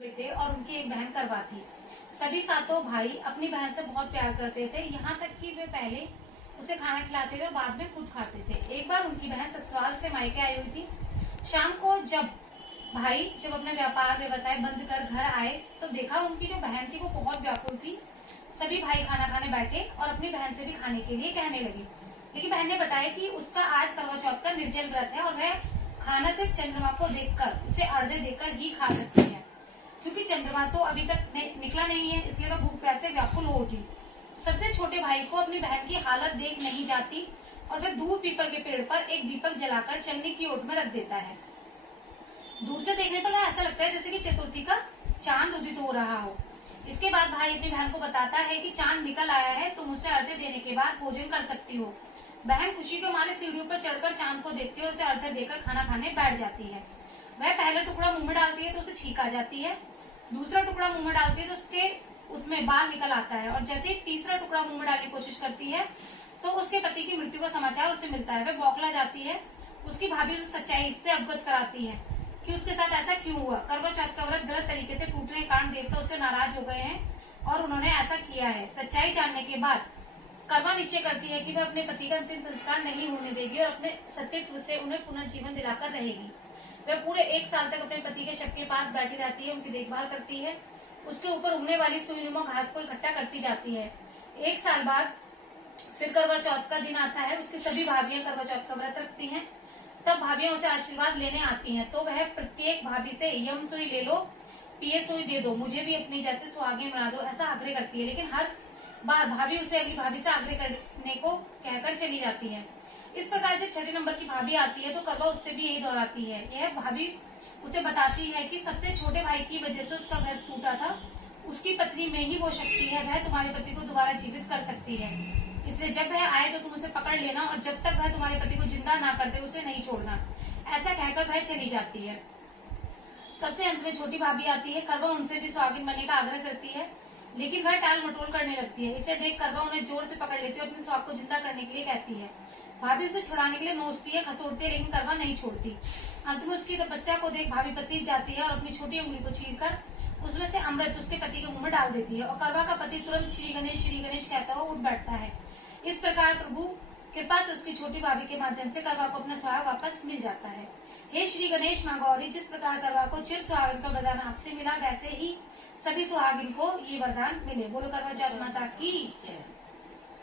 बेटे और उनकी एक बहन करवा थी। सभी सातों भाई अपनी बहन से बहुत प्यार करते थे, यहाँ तक कि वे पहले उसे खाना खिलाते थे और बाद में खुद खाते थे। एक बार उनकी बहन ससुराल से मायके आई हुई थी। शाम को जब अपने व्यापार व्यवसाय बंद कर घर आए तो देखा उनकी जो बहन थी वो बहुत व्याकुल थी। सभी भाई खाना खाने बैठे और अपनी बहन से भी खाने के लिए कहने लगे, लेकिन बहन ने बताया कि उसका आज करवा चौथ का निर्जल व्रत है और वह खाना सिर्फ चंद्रमा को देखकर, उसे अर्घ्य देकर ही खा सकती है, क्योंकि चंद्रमा तो अभी तक निकला नहीं है, इसलिए वह भूख प्यास से व्याकुल हो उठी। सबसे छोटे भाई को अपनी बहन की हालत देख नहीं जाती और वह दूर पीपल के पेड़ पर एक दीपक जलाकर चलने की ओट में रख देता है। दूर से देखने पर ऐसा लगता है जैसे कि चतुर्थी का चांद उदित हो रहा हो। इसके बाद भाई अपनी बहन को बताता है कि चांद निकल आया है, तुम उसे अर्घ्य देने के बाद भोजन कर सकती हो। बहन खुशी के मारे सीढ़ियों पर चढ़कर चांद को देखती है और उसे अर्घ्य देकर खाना खाने बैठ जाती है। वह पहला टुकड़ा मुंह में डालती है तो उसे छींक आ जाती है, दूसरा टुकड़ा मुंह में डालती है तो उसमें बाल निकल आता है, और जैसे ही तीसरा टुकड़ा मुंह में डालने की कोशिश करती है तो उसके पति की मृत्यु का समाचार उसे मिलता है। वह बौखला जाती है। उसकी भाभी उसे सच्चाई इससे अवगत कराती है कि उसके साथ ऐसा क्यों हुआ। करवा चौथ का व्रत गलत तरीके से टूटने के कारण देवता उससे नाराज हो गए हैं और उन्होंने ऐसा किया है। सच्चाई जानने के बाद करवा निश्चय करती है कि वह अपने पति का अंतिम संस्कार नहीं होने देगी और अपने सतीत्व से उन्हें पुनर्जीवन दिलाकर रहेगी। वह पूरे 1 साल तक अपने पति के शव के पास बैठी रहती है, उनकी देखभाल करती है, उसके ऊपर उगने वाली सुईनुमा घास को इकट्ठा करती जाती है। 1 साल बाद फिर करवा चौथ का दिन आता है। उसकी सभी भाभियां करवा चौथ का व्रत रखती हैं। तब भाभियां उसे आशीर्वाद लेने आती हैं तो वह प्रत्येक भाभी से यम सुई ले लो, पिए सुई दे दो, मुझे भी अपनी जैसे सुहागिन बना दो, ऐसा आग्रह करती है। लेकिन हर बार भाभी उसे अगली भाभी से आग्रह करने को कहकर चली जाती है। इस प्रकार जब 6 नंबर की भाभी आती है तो करवा उससे भी यही दोहराती है। यह भाभी उसे बताती है कि सबसे छोटे भाई की वजह से उसका व्रत टूटा था, उसकी पत्नी में ही वो शक्ति है, वह तुम्हारे पति को दोबारा जीवित कर सकती है, इसलिए जब वह आए तो तुम उसे पकड़ लेना और जब तक वह तुम्हारे पति को जिंदा ना कर दे उसे नहीं छोड़ना। ऐसा कहकर वह चली जाती है। सबसे अंत में छोटी भाभी आती है। करवा उनसे भी सुहागिन बनने का आग्रह करती है, लेकिन वह टाल मटोल करने लगती है। इसे देख करवा उन्हें जोर से पकड़ लेती है और अपने सुहाग को जिंदा करने के लिए कहती है। भाभी उसे छुड़ाने के लिए नोचती है, खसोड़ती है, लेकिन करवा नहीं छोड़ती। अंत में उसकी तपस्या को देख भाभी पसीज जाती है और अपनी छोटी उंगली को चीरकर उसमें से अमृत उसके पति के मुंह में डाल देती है और करवा का पति तुरंत श्री गणेश कहता हुआ उठ बैठता है। इस प्रकार प्रभु कृपा से उसकी छोटी भाभी के माध्यम से करवा को अपना सुहाग वापस मिल जाता है। हे श्री गणेश माँ गौरी, जिस प्रकार करवा को चिर सुहागिन का वरदान आपसे मिला, वैसे ही सभी सुहागिन को ये वरदान मिले। बोलो करवा चौथ माता की जय।